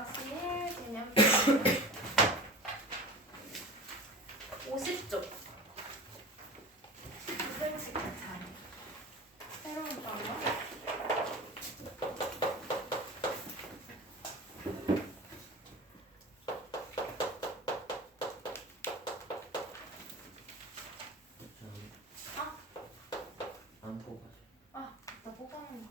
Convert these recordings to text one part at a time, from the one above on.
다시 1지면 50쪽. 부등식 잘. 새로운 단어. 안 뽑아줘. 아, 나 뽑아놓은 거.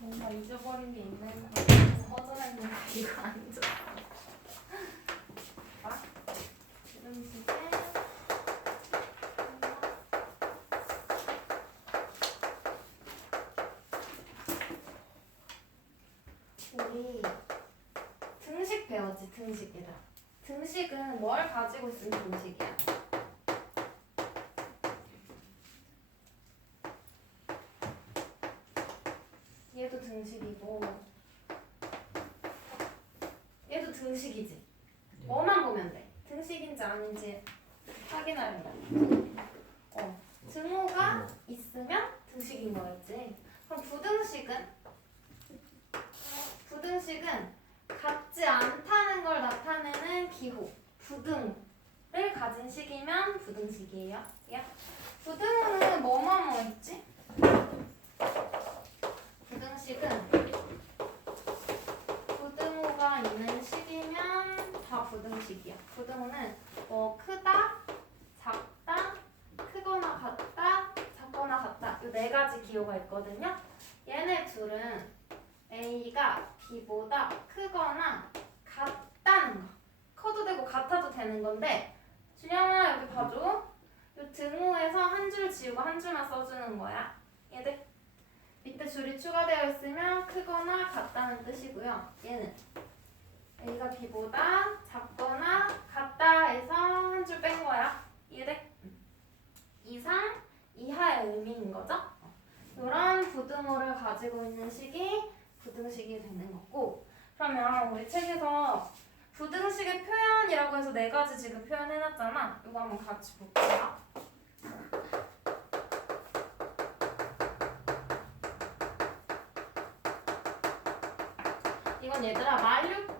뭔가 잊어버린 게 있는 거 허전했는데 이거 아니죠? 봐. 부등식에 우리 등식 배웠지, 등식이다. 등식은 뭘 가지고 있으면 등식이야? 얘도 등식이고 얘도 등식이지. 뭐만 보면 돼. 등식인지 아닌지 확인하려면. 등호가 있으면 등식인 거였지. 그럼 부등식은 같지 않다는 걸 나타내는 기호 부등을 가진 식이면 부등식이에요. 부등호는 뭐뭐 있지? 부등식은 부등호가 있는 식이면 다 부등식이야. 부등호는 뭐 크다, 작다, 크거나 같다, 작거나 같다 이 네 가지 기호가 있거든요. 얘네 둘은 A가 B보다 크거나 같다는 거. 커도 되고 같아도 되는 건데 준영아 여기 봐줘. 이 등호에서 한 줄 지우고 한 줄만 써주는 거야. 얘들 밑에 줄이 추가되어 있으면 크거나 같다는 뜻이고요. 얘는 A가 B보다 작거나 같다 해서 한 줄 뺀 거야. 이해돼? 이상, 이하의 의미인 거죠? 이런 부등호를 가지고 있는 식이 부등식이 되는 거고, 그러면 우리 책에서 부등식의 표현이라고 해서 네 가지 지금 표현해놨잖아. 이거 한번 같이 볼게요. 이건 얘들아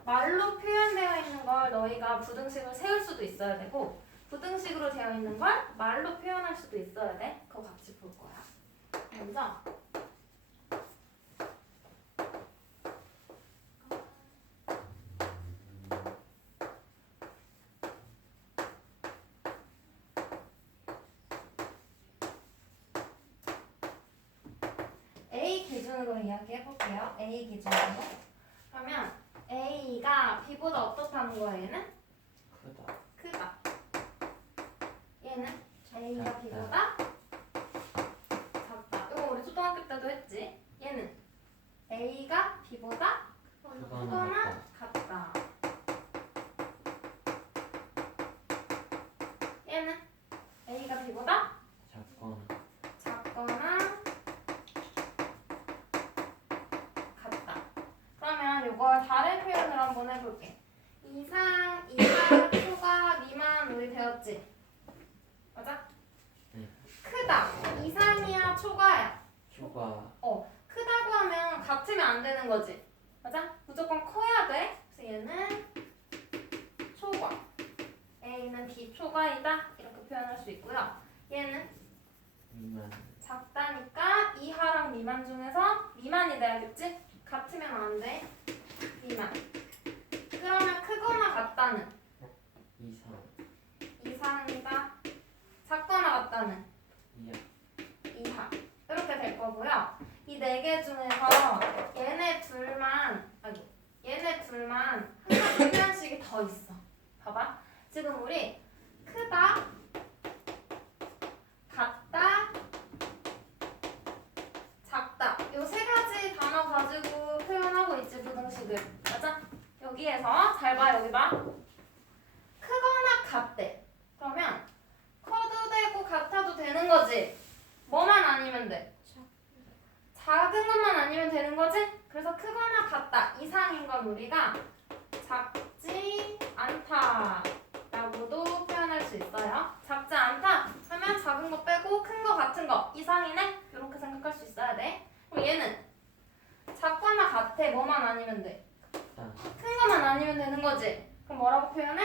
말로 표현되어 있는 걸 너희가 부등식을 세울 수도 있어야 되고 부등식으로 되어 있는 걸 말로 표현할 수도 있어야 돼. 그거 같이 볼 거야. 먼저 A 기준으로 이야기해 볼게요. A 기준으로. 그러면 A가 B보다 어떻다는 거야, 얘는? 크다. 얘는 A가 B보다 작다. 이거 우리 초등학교 때도 했지. 얘는 A가 B보다 크거나 같다. 얘는 A가 B보다 작거나 같다. 그러면 이걸 다른 표현으로 한번 해볼게. 이상, 이하, 초과, 미만 우리 배웠지? 맞아? 네. 크다. 이상이야, 초과야? 초과. 크다고 하면 같으면 안 되는 거지. 맞아? 무조건 커야 돼. 그래서 얘는 초과. A는 비초과이다. 이렇게 표현할 수 있고요. 얘는 미만. 작다니까 이하랑 미만 중에서 미만이 돼야겠지? 같으면 안 돼. 미만. 그러면 크거나 같다는 이상이다. 작거나 같다는 이하. 이렇게 될 거고요. 이 네 개 중에서 얘네 둘만 한 명씩이 더 있어. 봐봐. 지금 우리 크다, 같다, 작다 이 세 가지 단어 가지고 표현하고 있지, 부등식을. 맞아? 여기에서 잘 봐, 여기 봐. 크거나 같대. 그러면 커도 되고 같아도 되는 거지. 뭐만 아니면 돼? 작은 것만 아니면 되는 거지? 그래서 크거나 같다 이상인 건 우리가 작지 않다 라고도 표현할 수 있어요. 작지 않다 하면 작은 거 빼고 큰 거 같은 거 이상이네? 이렇게 생각할 수 있어야 돼. 그럼 얘는 작거나 같아 뭐만 아니면 돼. 아, 큰 거만 아니면 되는 거지. 그럼 뭐라고 표현해?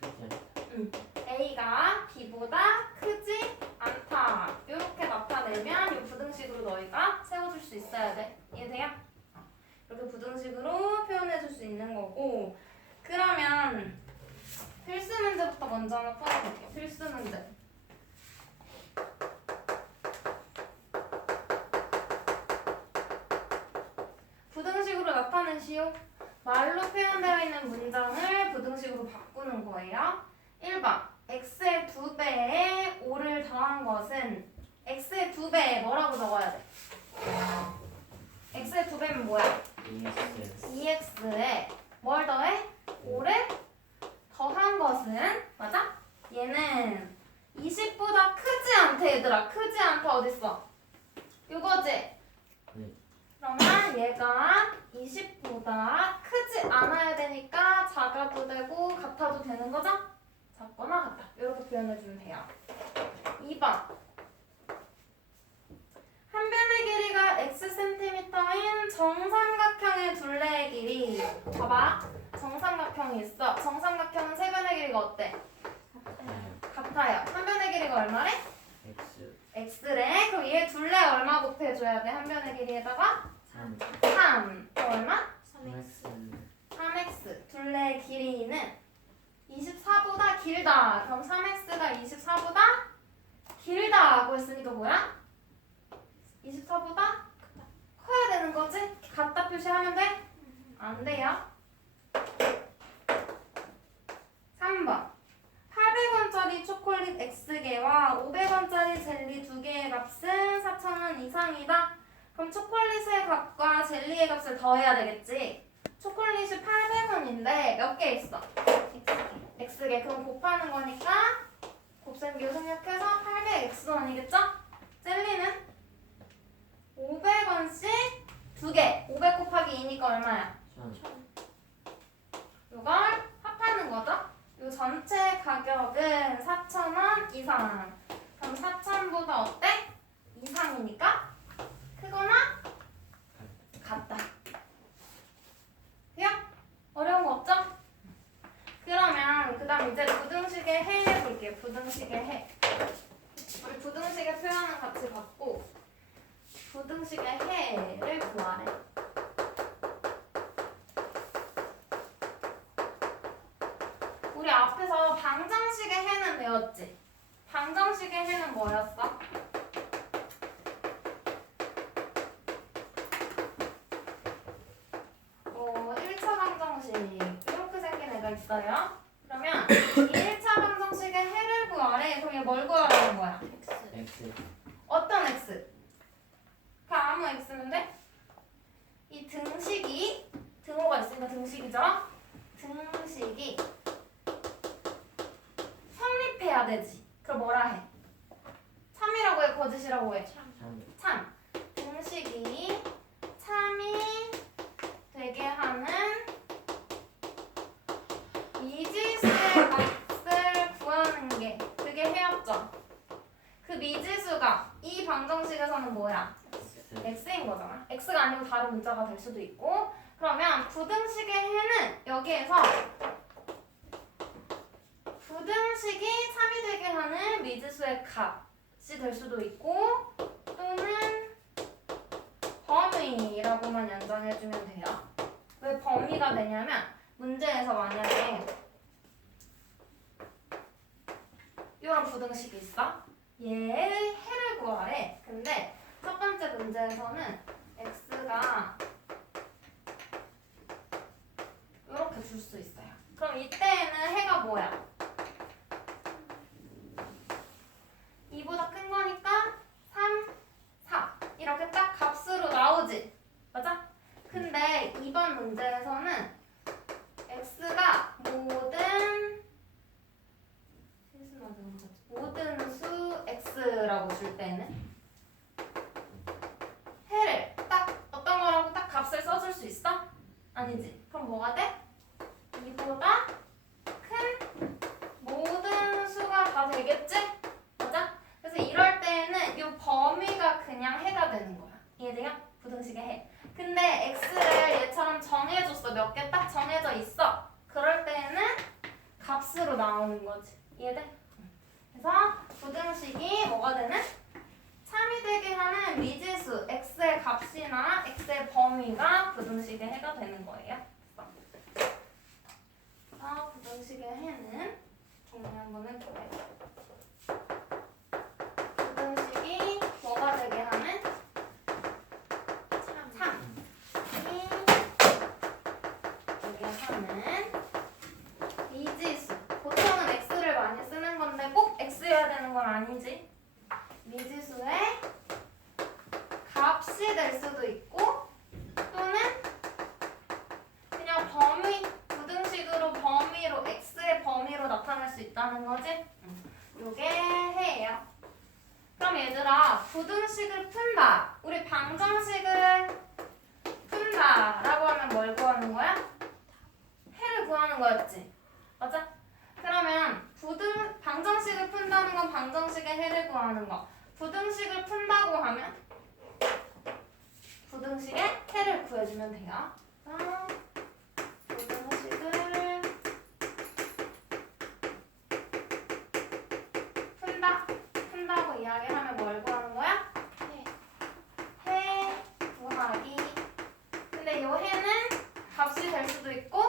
크지 않다. A가 B보다 크지 않다. 이렇게 나타내면 이 부등식으로 너희가 세워줄 수 있어야 돼. 이해돼요? 이렇게 부등식으로 표현해줄 수 있는 거고. 그러면 필수 문제부터 먼저 하나 풀어볼게요. 필수 문제. 부등식으로 나타내시오. 말로 표현되어 있는 문장을 부등식으로 바꾸는 거예요. 1번 x의 2배에 5를 더한 것은 x의 2배에 뭐라고 적어야 돼? x의 2배면 뭐야? EX 2x에 뭘 더해? 5를 더한 것은 맞아? 얘는 20보다 크지 않대 얘들아. 크지 않다 어딨어? 이거지? 네. 그러면 얘가 20보다 크지 않아야 되니까 작아도 되고 같아도 되는 거죠? 작거나 같다. 이렇게 표현해주면 돼요. 2번 한 변의 길이가 xcm인 정삼각형의 둘레의 길이 봐봐. 정삼각형이 있어. 정삼각형은 세 변의 길이가 어때? 같아요. 한 변의 길이가 얼마래? X x래. 그럼 얘 둘레 얼마 곱해줘야 돼? 한 변의 길이에다가 3 3. 또 얼마? 3X 3x. 둘레의 길이는 24보다 길다. 그럼 3x가 24보다 길다고 했으니까 뭐야? 24보다 커야 되는 거지? 같다 표시하면 돼? 안 돼요. 3번 800원짜리 초콜릿 X개와 500원짜리 젤리 2개의 값은 4,000원 이상이다. 그럼 초콜릿의 값과 젤리의 값을 더해야 되겠지. 초콜릿이 800원인데 몇 개 있어? X개. 그럼 곱하는 거니까 곱셈기호 생략해서 800X원이겠죠? 젤리는 500원씩 2개. 500 곱하기 2니까 얼마야? 1000 이걸 합하는 거죠? 이 전체 가격은 4,000원 이상. 그럼 4,000보다 어때? 이상이니까 크거나 같다. 돼요? 어려운 거 없죠? 그러면 그 다음 이제 부등식의 해 해볼게요. 부등식의 해. 우리 부등식의 표현은 같이 받고 부등식의 해를 구하래. 우리 앞에서 방정식의 해는 배웠지? 방정식의 해는 뭐였어? 뭐 1차 방정식 이렇게 생긴 애가 있어요. 그러면 이 1차 방정식의 해를 구하래. 그럼 얘 뭘 구하라는 거야? X 어떤 x? 그 아무 x면 돼? 이 등식이 등호가 있으니까 등식이죠? 등식이 성립해야 되지. 그럼 뭐라 해? 참이라고 해? 거짓이라고 해? 3 참. 등식이 참이 되게 하는 미지수의 값을 구하는 게 그게 해였죠. 그 미지수가 이 방정식에서는 뭐야? x인 거잖아. x가 아니고 다른 문자가 될 수도 있고. 그러면 부등식의 해는 여기에서 부등식이 참이 되게 하는 미지수의 값이 될 수도 있고 또는 범위라고만 연장해주면 돼요. 왜 범위가 되냐면 문제에서 만약에 이런 부등식이 있어. 얘의 해를 구하래. 근데 첫 번째 문제에서는 x가 이렇게 줄 수 있어요. 그럼 이때에는 해가 뭐야? 2보다 큰 거니까 3, 4 이렇게 딱 값으로 나오지. 맞아? 근데 이번 문제에서는 x가 모든 수 x라고 줄 때는 해를 범위가 그냥 해가 되는 거야. 이해돼요? 부등식의 해. 근데 x를 얘처럼 정해줬어. 몇 개 딱 정해져 있어. 그럴 때에는 값으로 나오는 거지. 이해돼? 그래서 부등식이 뭐가 되는? 참이 되게 하는 미지수 x의 값이나 x의 범위가 부등식의 해가 되는 거예요. 그래서 부등식의 해는 정리 한번 해볼게요. 부등식이 뭐가 되게 하는? 참이 되게 하는 미지수. 보통은 x를 많이 쓰는 건데 꼭 x여야 되는 건 아니지. 미지수의 값이 될 수도 있고 또는 그냥 범위, 부등식으로 범위로 x의 범위로 나타날 수 있다는 거지. 요게 해예요. 그럼 얘들아 부등식을 푼다. 우리 방정식을 푼다 라고 하면 뭘 구하는 거야? 해를 구하는 거였지. 맞아? 그러면 방정식을 푼다는 건 방정식의 해를 구하는 거. 부등식을 푼다고 하면 부등식의 해를 구해주면 돼요. 부등식을 푼다고 이야기하면 뭘 구하는 거야? 해 구하기. 근데 이 해는 값이 될 수도 있고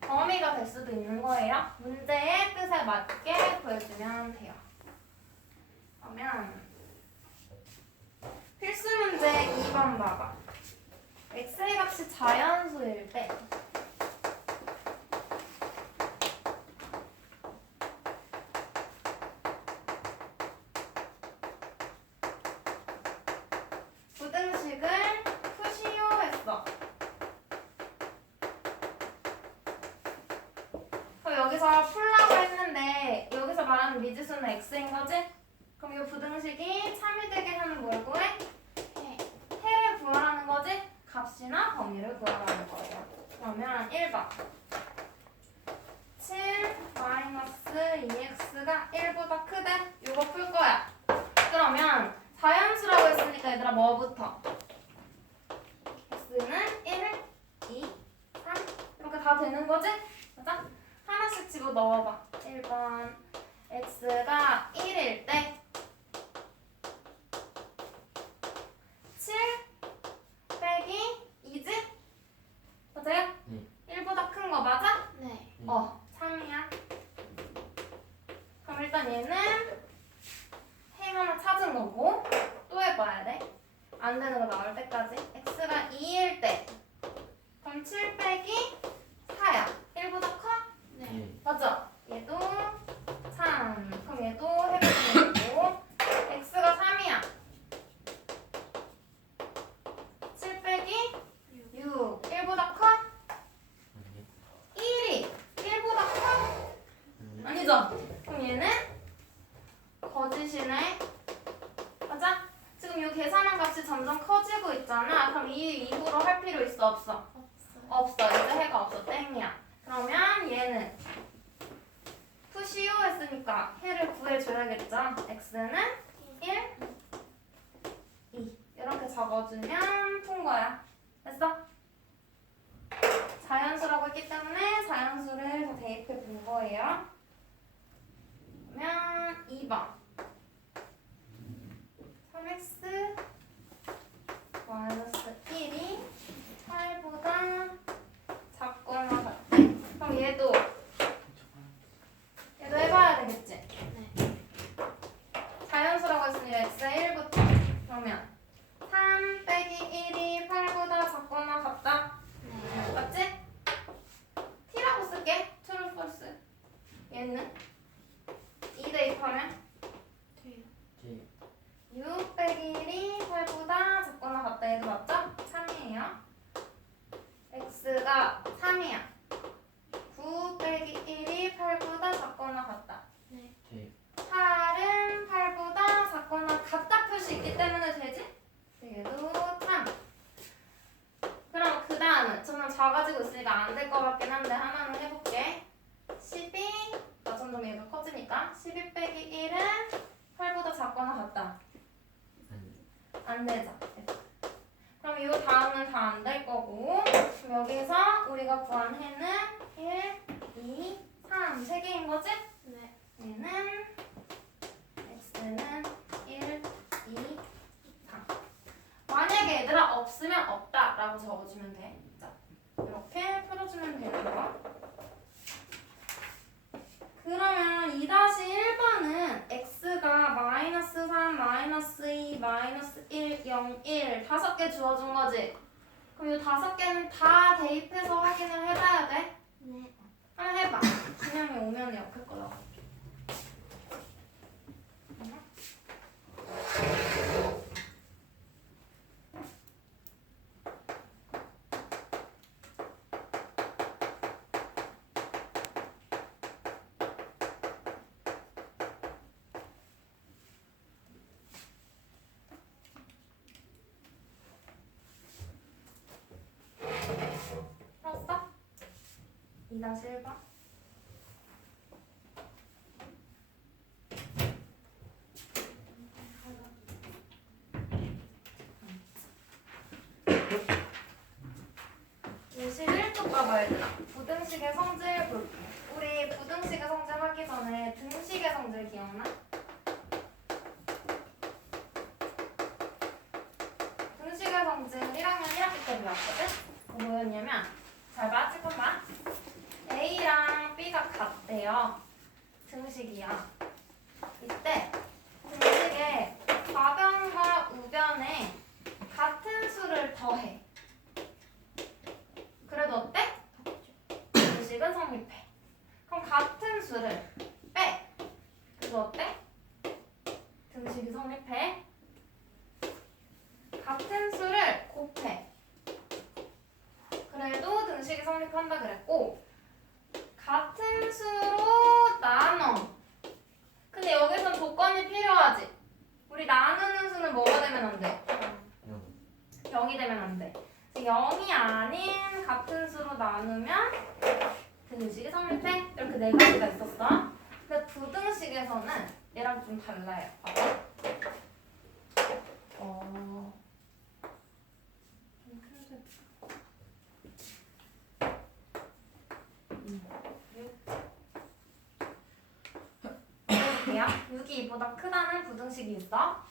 범위가 될 수도 있는 거예요. 문제의 뜻에 맞게 구해주면 돼요. 그러면 필수 문제 2번 봐봐. x의 값이 자연수일 때 부등식을 푸시오 했어. 그럼 여기서 풀라고 했는데 여기서 말하는 미지수는 x인 거지? 그럼 이 부등식이 참이 되게 하는 뭘 구해? 해를 구하라는 거지? 값이나 범위를 구하라는 거예요. 그러면 1번 7 2x가 1보다 크대? 이거 풀 거야. 그러면 자연수라고 했으니까 얘들아 뭐부터? x는 1, 2, 3 이렇게 다 되는 거지? 맞아? 하나씩 집어 넣어봐. 1번 x가 1일 때 7 빼기 2지? 맞아요? 네. 1보다 큰 거 맞아? 네. 3이야. 그럼 일단 얘는 해 하나 찾은 거고 또 해봐야 돼. 안 되는 거 나올 때까지. x가 2일 때 그럼 7 빼기 4야. 1보다 커? 네. 맞죠? 얘도 3. 그럼 얘도 해보면 되고 x가 3이야. 7 빼기 6. 1보다 커? 아니요. 1이 1보다 커? 아니죠? 그럼 얘는 거짓이네. 맞아? 지금 이 계산한 값이 점점 커지고 있잖아. 그럼 이 이후로 할 필요 있어 없어? 없어. 이제 해가 없어. 땡이야. 그러면 얘는 푸시오 했으니까 해를 구해줘야겠죠. x는 1, 2 이렇게 적어주면 푼 거야. 됐어? 자연수라고 했기 때문에 자연수를 다 대입해 본 거예요. 그러면 2번 3x 마이너스 1이 8보다 작거나 같대. 그럼 얘도 해봐야 되겠지? 네. 자연수라고 했으니까 x가 1부터 그러면 3 빼기 1이 8보다 작거나 같다. 네. 맞지? t라고 쓸게. true, false. 얘는 2 대입하면 돼요. 제 6 빼기 1이 8보다 작거나 같다. 얘도 맞죠? 3이에요. x가 3이야. 9 빼기 1이 8보다 작거나 같다. 네. 제 8은 8보다 작거나 같다 표 수 있기 때문에 되지? 얘도 3. 그럼 그 다음은 저는 작아지고 있으니까 안 될 것 같긴 한데 하나는 해볼게. 12 점점 얘가 커지니까 12 빼기 1은 8보다 작거나 같다. 안 되죠. 그럼 이 다음은 다 안 될 거고 그럼 여기서 우리가 구한 해는 1, 2, 3 세 개인 거지? 네. 얘는 x는 1, 2, 3 만약에 얘들아 없으면 없다 라고 적어주면 돼. 자, 이렇게 풀어주면 되는 거. 그러면 2-1번은 x가 마이너스 3, 마이너스 2, 마이너스 1, 0, 1 5개 주어준 거지? 그럼 이 5개는 다 대입해서 확인을 해봐야 돼? 네. 한번 해봐. 분명히 오면 옆에 거 나와. 풀었어? 2-1번. 예시 1쪽 봐봐 얘들아. 부등식의 성질 볼게. 우리 부등식의 성질 하기 전에 등식의 성질 기억나? 등식의 성질 1학년 1학기 때 배웠거든? 그거 뭐였냐면 잘 봐, 지금 봐. A랑 B가 같대요. 등식이야. 이때 등식에 좌변과 우변에 같은 수를 더해. 그래도 어때? 등식은 성립해. 그럼 같은 수를 빼. 그래도 어때? 등식이 성립해. 같은 수를 곱해. 그래도 등식이 성립한다 그랬고 같은 수로 나눠. 근데 여기선 조건이 필요하지. 우리 나누는 수는 뭐가 되면 안 돼? 0이 되면 안 돼. 0이 아닌 같은 수로 나누면 등식이 성립해. 이렇게 네 가지가 있었어. 근데 부등식에서는 얘랑 좀 달라요. 봐봐. 좀 큰데. 볼게요. 6이 2보다 크다는 부등식이 있어.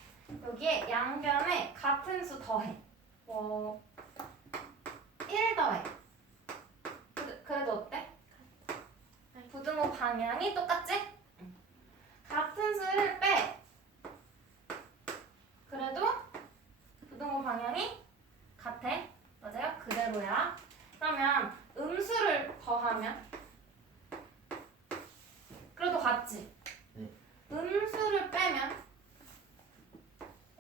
여기에 양변에 같은 수 더해. 1 더해. 그래도 어때? 부등호 방향이 똑같지? 같은 수를 빼. 그래도 부등호 방향이 같아. 맞아요? 그대로야. 그러면 음수를 더하면 그래도 같지? 네. 음수를 빼면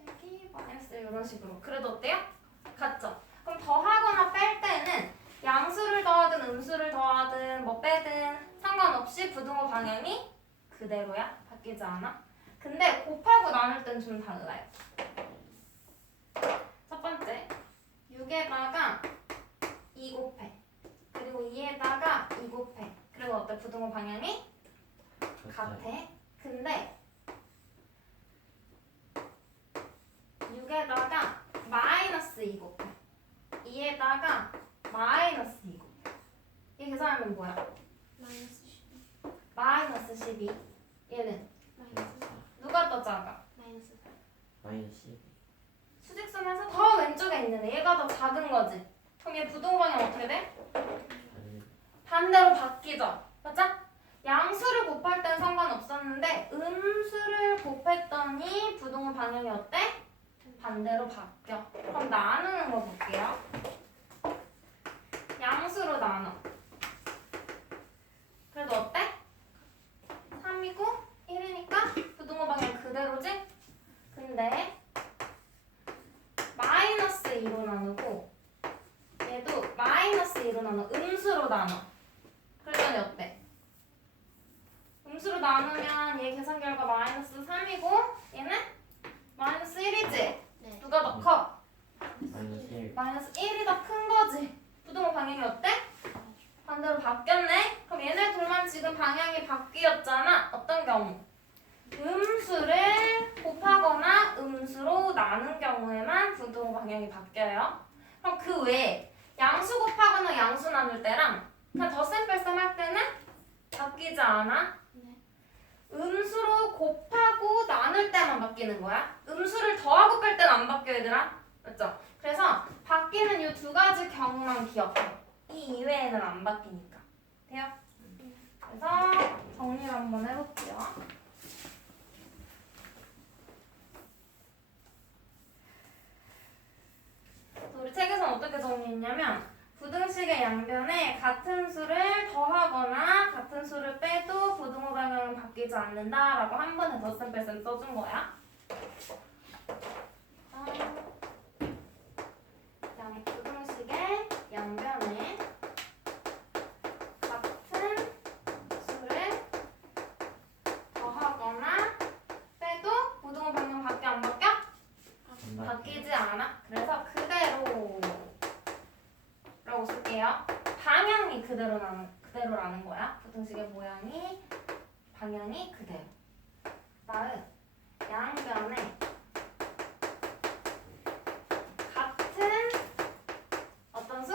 여기 마이너스 이런 식으로. 그래도 어때요? 같죠? 그럼 더하거나 뺄 때는 양수를 더하든 음수를 더하든 뭐 빼든 상관없이 부등호 방향이 그대로야. 바뀌지 않아. 근데 곱하고 나눌 땐 좀 달라요. 첫 번째 6에다가 2 곱해. 그리고 2에다가 2 곱해. 그리고 어때? 부등호 방향이 같아. 근데 6에다가 마이너스 2 곱해. 2에다가 마이너스 2 곱해. 이 계산하면 뭐야? 마이너스 12. 마이너스 12. 얘는 마이너스 4. 누가 더 작아? 마이너스 4. 마이너스 수직선에서 더 왼쪽에 있는 얘가 더 작은 거지. 그럼 얘 부등호 방향 어떻게 돼? 반대로 바뀌죠. 맞아? 양수를 곱할 땐 상관없었는데 음수를 곱했더니 부등호 방향이 어때? 반대로 바뀌어. 그럼 나누는 거 볼게요. 양수로 나눠. 그래도 어때? 3이고 1이니까 부등호 방향 그대로지? 근데 마이너스 2로 나누고 얘도 마이너스 2로 나눠. 음수로 나눠. 그랬더니 어때? 음수로 나누면 얘 계산 결과 마이너스 3이고 얘는 마이너스 1이지? 네. 누가 더 커? 마이너스 1 마이너스 1이 더 큰 거지. 부등호 방향이 어때? 반대로 바뀌었네? 그럼 얘네 둘만 지금 방향이 바뀌었잖아. 어떤 경우? 음수를 곱하거나 음수로 나눈 경우에만 부동 방향이 바뀌어요. 그럼 그 외에 양수 곱하거나 양수 나눌 때랑 그냥 덧셈 뺄셈 할 때는 바뀌지 않아? 네. 음수로 곱하고 나눌 때만 바뀌는 거야. 음수를 더하고 뺄 때는 안 바뀌어 얘들아. 맞죠? 그래서 바뀌는 이 두 가지 경우만 기억해. 이 이외에는 안 바뀌니까. 돼요? 그래서 정리를 한번 해볼게요. 우리 책에서는 어떻게 정리했냐면 부등식의 양변에 같은 수를 더하거나 같은 수를 빼도 부등호 방향은 바뀌지 않는다라고 한 번에 덧셈 뺄셈 써준 거야. 부등식의 양변에 같은 수를 더하거나 빼도 부등호 방향 바뀌어 안 바뀌어? 바뀌지 않아. 그래서 그대로라고 쓸게요. 방향이 그대로라는 거야. 부등식의 모양이 방향이 그대로. 다음 양변에 같은 어떤 수?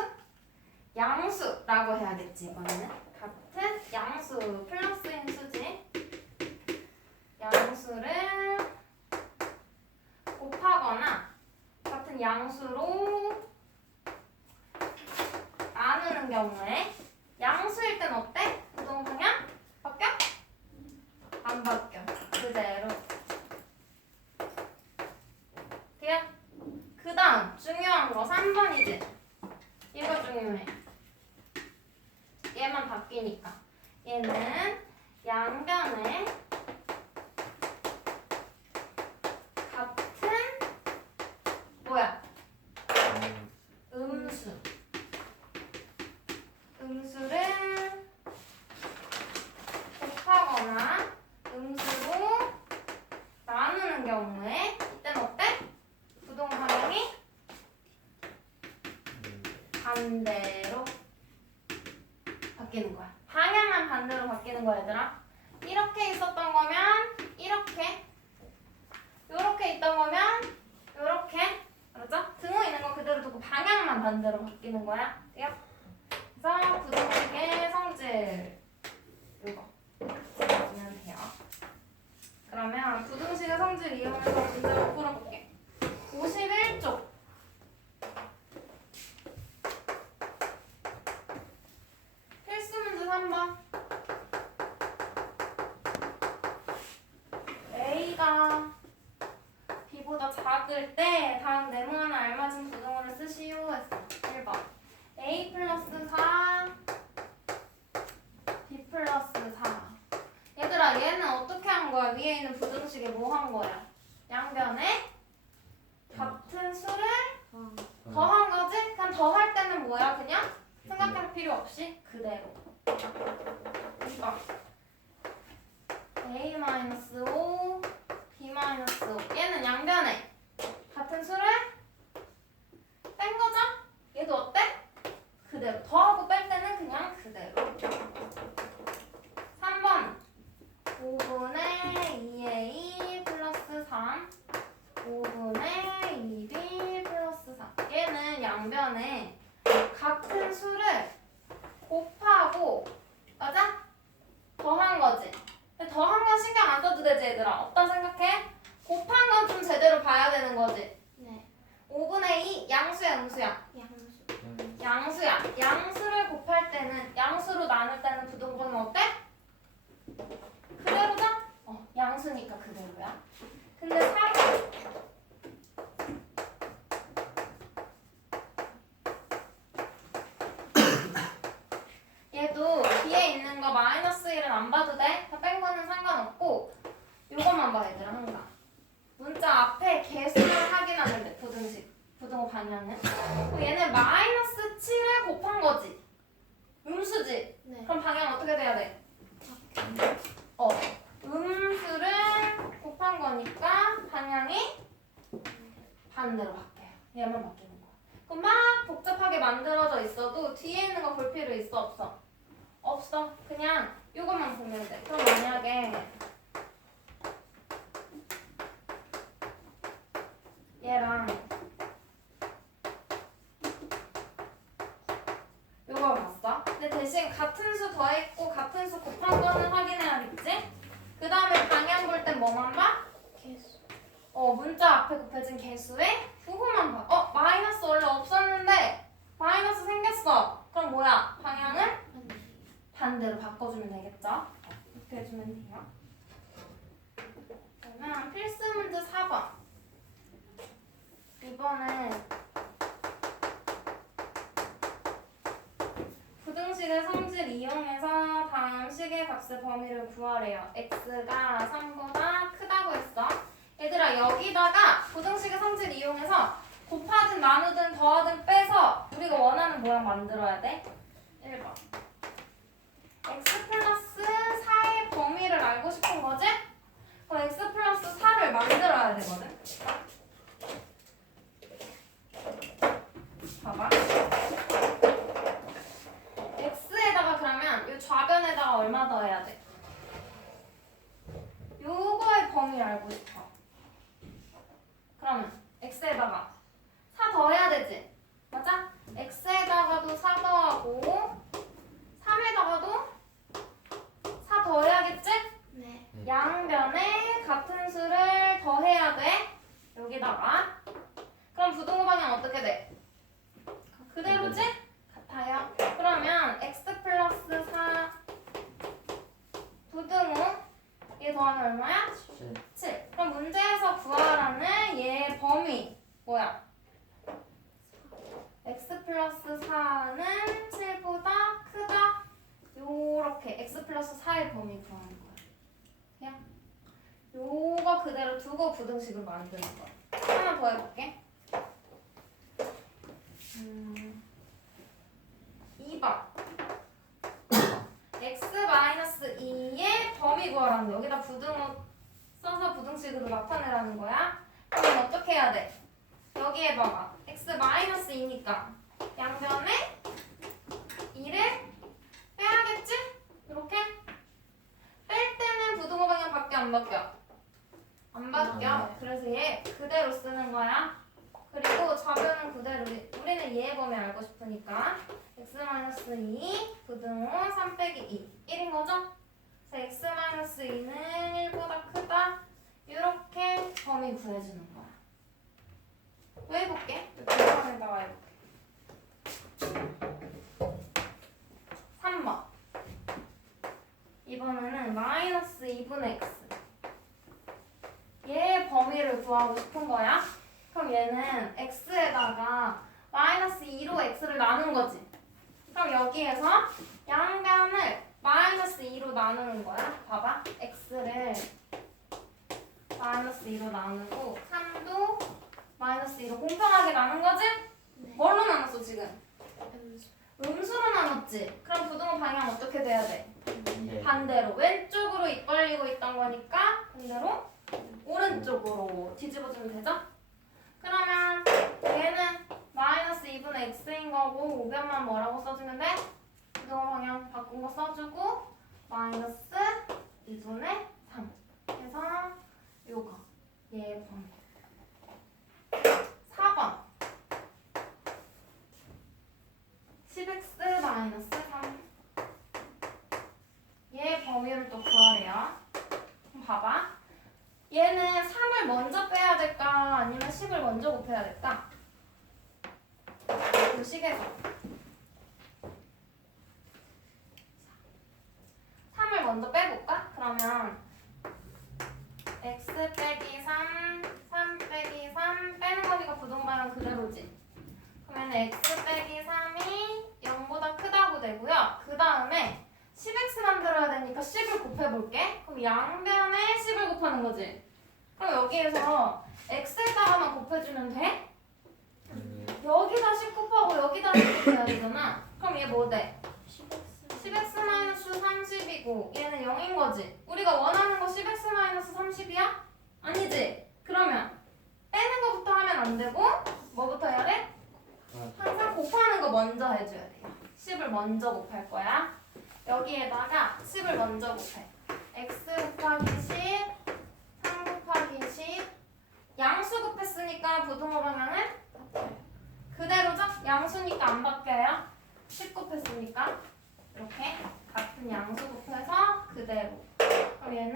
양수라고 해야겠지 이번에는. 같은 양수 플러스인 수지. 양수를 곱하거나 같은 양수로 나누는 경우에 양수일 땐 어때? 부동 방향 바뀌어? 안 바뀌어. 그대로. 돼요? 그 다음 중요한 거 3번이지. 이거 중요해. 얘만 바뀌니까. 얘는 양변에 같은 뭐야? 음수를 곱하거나 음수로 나누는 경우에 이때는 어때? 부동 방향이 반대로 바뀌는 거야. 방향만 반대로 바뀌는 거야 얘들아. 이렇게 있었던 거면 이렇게, 요렇게 있던 거면 요렇게. 알았죠? 등호 있는 거 그대로 두고 방향만 반대로 바뀌는 거야. 돼요? 그래서 부등식의 성질 이거 찾아주면 돼요. 그러면 부등식의 성질 이용해서 문제를 풀어볼게. 51쪽 필수 문제 3번. A가 B보다 작을 때 다음 네모하나 알맞은 부등호를 쓰시오 했어. 1번 A 플러스 4 B 플러스 4. 얘들아 얘는 어떻게 한 거야? 위에 있는 부등식에 뭐 한 거야? 양변에 같은 수를 더한 거지? 그냥 더할 때는 뭐야? 그냥 생각할 필요 없이 그대로. 2번 A-5 B-5. 얘는 양변에 같은 수를 뺀 거죠? 얘도 어때? 그대로. 더하고 뺄 때는 그냥 그대로. 3번 5분의 2a 플러스 3 5분의 2b 플러스 3. 얘는 양변에 같은 수를 곱하고 맞아? 더한 거지. 근데 더한 건 신경 안 써도 되지 얘들아. 어떤 생각해? 곱한 건 좀 제대로 봐야 되는 거지. 네. 5분의 2 양수야 음수야? 양수. 양수야. 양수를 곱할 때는 양수로 나눌 때는 부등호는 어때? 그대로죠? 양수니까 그대로야. 근데 3번 얘도 뒤에 있는 거 마이너스 1은 안 봐도 돼. 다 뺀 거는 상관없고 요것만 봐 얘들아 항상. 문자 앞에 개수를 확인하는데 부등호 방향은. 얘는 마이너스 7을 곱한 거지. 음수지. 네. 그럼 방향 어떻게 돼야 돼? 음수를 곱한 거니까 방향이 반대로 바뀌어요. 얘만 바뀌는 거야. 그럼 막 복잡하게 만들어져 있어도 뒤에 있는 거 볼 필요 있어 없어? 없어. 그냥 이것만 보면 돼. 그럼 만약에 같은 수 더했고 같은 수 곱한 거는 확인해야겠지? 그 다음에 방향 볼 땐 뭐만 봐? 개수. 문자 앞에 곱해진 개수의 후후만 봐. 마이너스 원래 없었는데 마이너스 생겼어. 그럼 뭐야? 방향을 반대로 바꿔주면 되겠죠? 이렇게 해주면 돼요. 그러면 필수 문제 4번. 이번엔 부등식의 성질 이용해서 다음 식의 값의 범위를 구하래요. x가 3보다 크다고 했어. 얘들아 여기다가 부등식의 성질 이용해서 곱하든 나누든 더하든 빼서 우리가 원하는 모양 만들어야 돼. 1번. x 플러스 4의 범위를 알고 싶은 거지? 그럼 x 플러스 4를 만들어야 되거든. 봐봐. x에다가 그러면 이 좌변에다가 얼마 더해야 돼? 요거의 범위를 알고 싶어. 그러면 x에다가 4 더해야 되지? 맞아? x에다가도 4 더하고 3에다가도 4 더해야겠지? 네. 양변에 같은 수를 더해야 돼. 여기다가. 그럼 부등호 방향 어떻게 돼? 그대로지? 같아요. 그러면 x 플러스 4 부등호 얘 더하면 얼마야? 7. 그럼 문제에서 구하라는 얘의 범위 뭐야? x 플러스 4는 7보다 크다. 요렇게 x 플러스 4의 범위 구하는 거야. 그냥 요거 그대로 두고 부등식을 만드는 거야. 하나 더 해볼게. 2번. x-2의 범위 구하라는 거. 여기다 부등호 써서 부등식으로 나타내라는 거야. 그럼 어떻게 해야 돼? 여기에 봐봐. x-2니까 양변에 2를 빼야겠지? 이렇게? 뺄 때는 부등호 방향 밖에 안 바뀌어. 안 바뀌어. 그래서 얘 그대로 쓰는 거야. 그리고 좌변은 그대로. 우리는 얘의 범위 알고 싶으니까 x-2 부등호 3 빼기 2 1인 거죠? 그래서 x-2는 1보다 크다. 이렇게 범위 구해주는 거야. 또 해볼게. 뒷판에다가 해볼게. 3번. 이번에는 마이너스 2분의 x. 얘의 범위를 구하고 싶은 거야. 그럼 얘는 x에다가 마이너스 2로 x를 나눈 거지. 그럼 여기에서 양변을 마이너스 2로 나누는 거야. 봐봐. x를 마이너스 2로 나누고 3도 마이너스 2로 공평하게 나눈 거지? 네. 뭘로 나눴어 지금? 음수. 음수로 나눴지? 그럼 부등호 방향 어떻게 돼야 돼? 네. 반대로. 왼쪽으로 입 벌리고 있던 거니까 반대로 오른쪽으로 뒤집어주면 되죠? 그러면 얘는 마이너스 2분의 x인 거고 우변만 뭐라고 써주면 돼? 부등호 방향 바꾼 거 써주고 마이너스 2분의 3 해서 요거 얘 범위. 4번 10x 마이너스 3 얘 범위를 또 구하래요. 그럼 봐봐. 얘는 3을 먼저 빼야 될까? 아니면 10을 먼저 곱해야 될까? 그 식에서 3을 먼저 빼볼까? 그러면 x 빼기 3, 3 빼기 3 빼는 거니까 부등방향 그대로지. 그러면 x 빼기 3이 0보다 크다고 되고요. 그 다음에 10x 만들어야 되니까 10을 곱해볼게. 그럼 양변에 10을 곱하는 거지. 그럼 여기에서 x에다가만 곱해주면 돼? 여기다 10 곱하고 여기다 10 곱해야 되잖아. 그럼 얘 뭐 돼? 10x 30이고 얘는 0인 거지. 우리가 원하는 거 10x 30이야? 아니지? 그러면 빼는 거부터 하면 안 되고 뭐부터 해야 돼? 항상 곱하는 거 먼저 해줘야 돼요. 10을 먼저 곱할 거야. 여기에다가 10을 먼저 곱해. x 곱하기 10, 3 곱하기 10. 양수 곱했으니까 부등호 방향은 그대로죠? 양수니까 안 바뀌어요. 10 곱했으니까. 이렇게 같은 양수 곱해서 그대로. 그럼 얘는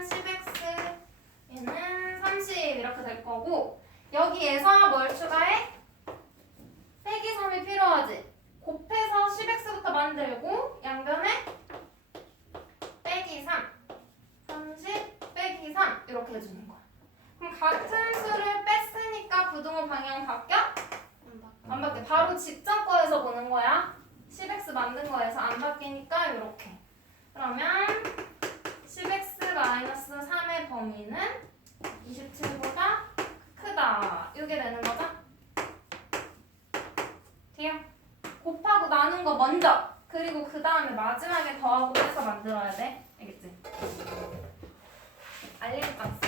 10x, 얘는 30 이렇게 될 거고 여기에서 뭘 추가해? 빼기 3이 필요하지. 곱해서 10x부터 만들고 양변에 빼기 3, 30 빼기 3 이렇게 해주는 거야. 그럼 같은 수를 뺐으니까 부등호 방향 바뀌어? 안 바뀌어. 바로 직전 거에서 보는 거야. 10x 만든 거에서 안 바뀌니까 이렇게. 그러면 10x-3의 범위는 27보다 크다. 이게 되는 거죠? 돼요? 곱하고 나눈 거 먼저. 그리고 그 다음에 마지막에 더하고 해서 만들어야 돼. 알겠지? 알림 박스.